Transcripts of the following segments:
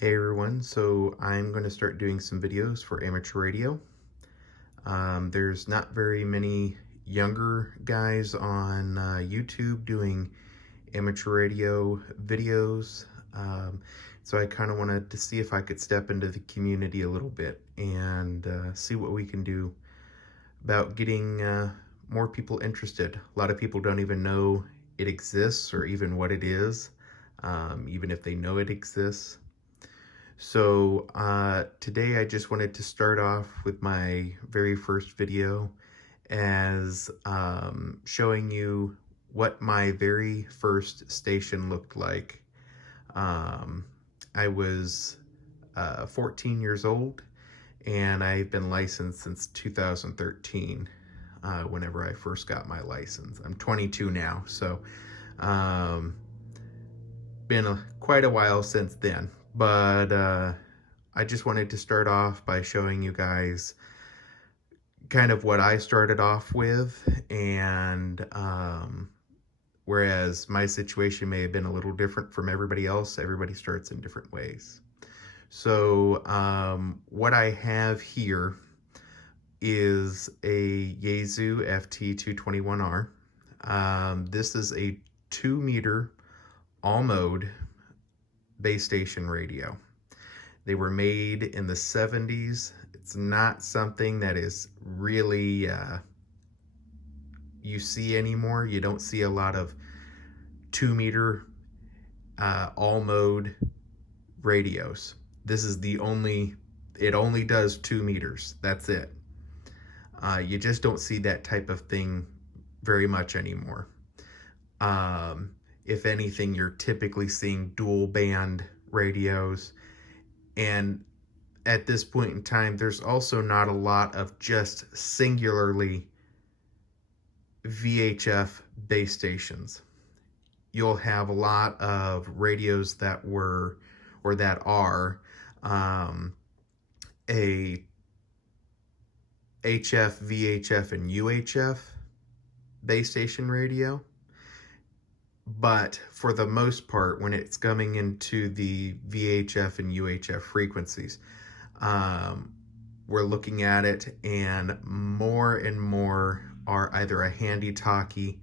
Hey everyone, so I'm going to start doing some videos for amateur radio. There's not very many younger guys on YouTube doing amateur radio videos, so I kind of wanted to see if I could step into the community a little bit and see what we can do about getting more people interested. A lot of people don't even know it exists or even what it is, even if they know it exists. So today I just wanted to start off with my very first video as showing you what my very first station looked like. I was 14 years old and I've been licensed since 2013 whenever I first got my license. I'm 22 now, so been quite a while since then. But I just wanted to start off by showing you guys kind of what I started off with, and whereas my situation may have been a little different from everybody else, everybody starts in different ways. So what I have here is a Yaesu FT-221R. This is a 2-meter all-mode base station radio. They were made in the 70s. It's not something that is really you see anymore. You don't see a lot of 2-meter all mode radios. This is the only, it only does 2 meters. That's it. You just don't see that type of thing very much anymore. If anything, you're typically seeing dual band radios. And at this point in time, there's also not a lot of just singularly VHF base stations. You'll have a lot of radios that were, or that are, a HF, VHF, and UHF base station radio. But for the most part, when it's coming into the VHF and UHF frequencies, we're looking at it, and more are either a handy talkie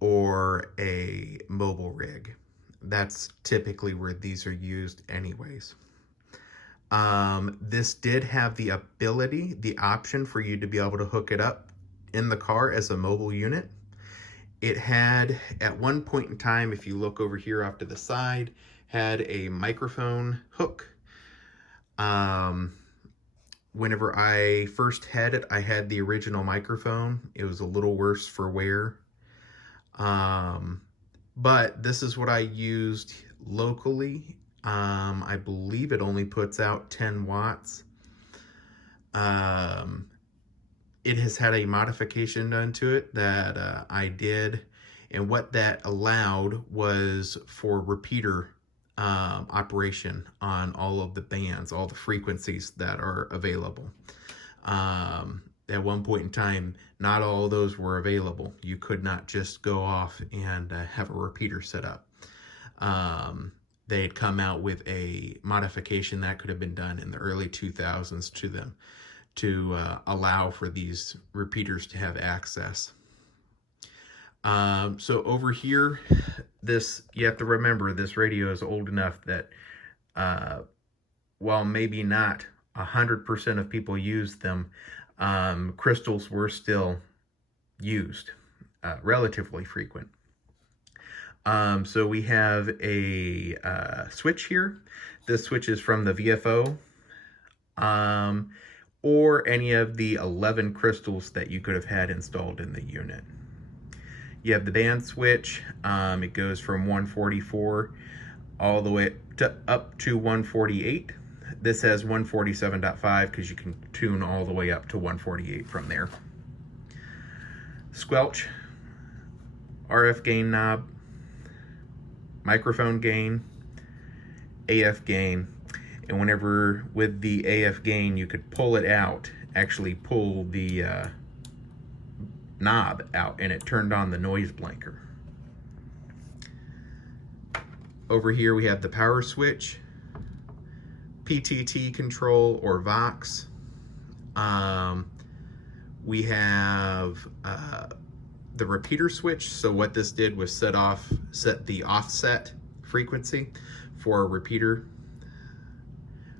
or a mobile rig. That's typically where these are used anyways. This did have the ability, the option for you to be able to hook it up in the car as a mobile unit. It had, at one point in time, if you look over here off to the side, had a microphone hook. Whenever I first had it, I had the original microphone. It was a little worse for wear. But this is what I used locally. I believe it only puts out 10 watts. It has had a modification done to it that I did, and what that allowed was for repeater operation on all of the bands, all the frequencies that are available. At one point in time, not all of those were available. You could not just go off and have a repeater set up. They had come out with a modification that could have been done in the early 2000s to them, to allow for these repeaters to have access. So over here, this, you have to remember, this radio is old enough that while maybe not 100% of people use them, crystals were still used, relatively frequent. So we have a switch here. This switch is from the VFO. Or any of the 11 crystals that you could have had installed in the unit. You have the band switch. It goes from 144 all the way up to 148. This has 147.5 because you can tune all the way up to 148 from there. Squelch, RF gain knob, microphone gain, AF gain. And whenever with the AF gain, you could pull it out, actually pull the knob out, and it turned on the noise blinker. Over here we have the power switch. PTT control or Vox. We have the repeater switch. So what this did was set the offset frequency for a repeater.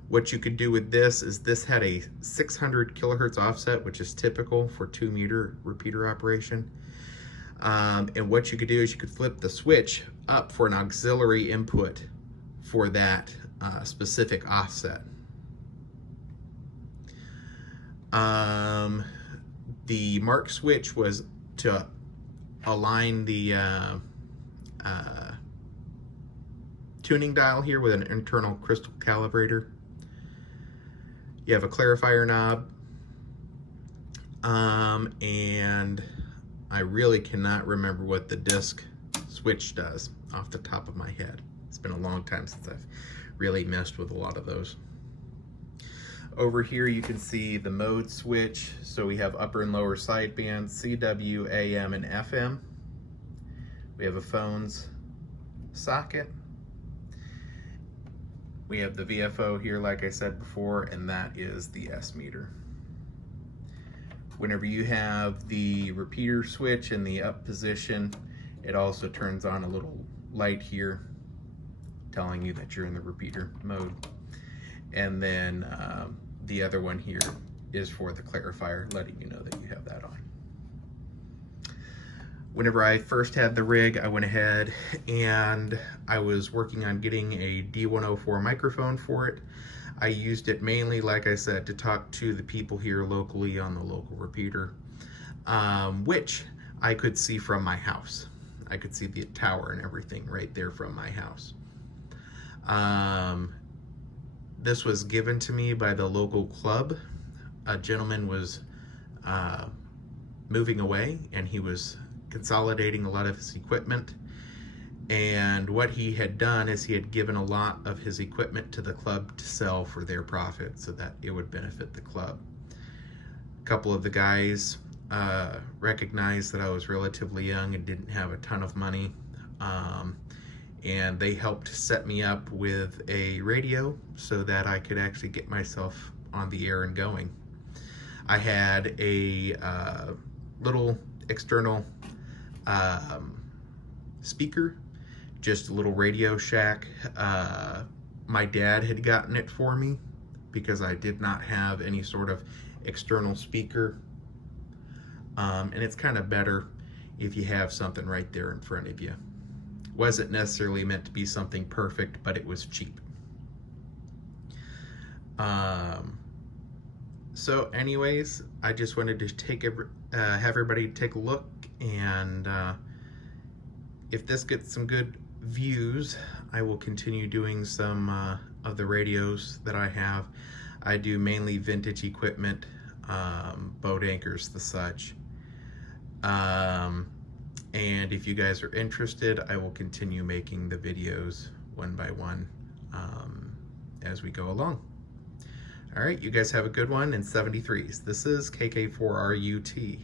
What you could do with this is this had a 600 kilohertz offset, which is typical for 2-meter repeater operation. And what you could do is you could flip the switch up for an auxiliary input for that specific offset. The mark switch was to align the tuning dial here with an internal crystal calibrator. You have a clarifier knob, and I really cannot remember what the disc switch does off the top of my head. It's been a long time since I've really messed with a lot of those. Over here you can see the mode switch. So we have upper and lower sidebands, CW, AM, and FM. We have a phone's socket. We have the VFO here, like I said before, and that is the S meter. Whenever you have the repeater switch in the up position, it also turns on a little light here telling you that you're in the repeater mode. And then the other one here is for the clarifier, letting you know that you have that on. Whenever I first had the rig, I went ahead and I was working on getting a D104 microphone for it. I used it mainly, like I said, to talk to the people here locally on the local repeater, which I could see from my house. I could see the tower and everything right there from my house. This was given to me by the local club. A gentleman was moving away, and he was consolidating a lot of his equipment. And what he had done is he had given a lot of his equipment to the club to sell for their profit so that it would benefit the club. A couple of the guys recognized that I was relatively young and didn't have a ton of money. And they helped set me up with a radio so that I could actually get myself on the air and going. I had a little external speaker, just a little Radio Shack. My dad had gotten it for me because I did not have any sort of external speaker. And it's kind of better if you have something right there in front of you. Wasn't necessarily meant to be something perfect, but it was cheap. So anyways, I just wanted to have everybody take a look, and if this gets some good views, I will continue doing some of the radios that I have. I do mainly vintage equipment, boat anchors, the such. And if you guys are interested, I will continue making the videos one by one as we go along. All right, you guys have a good one in 73s. This is KK4RUT.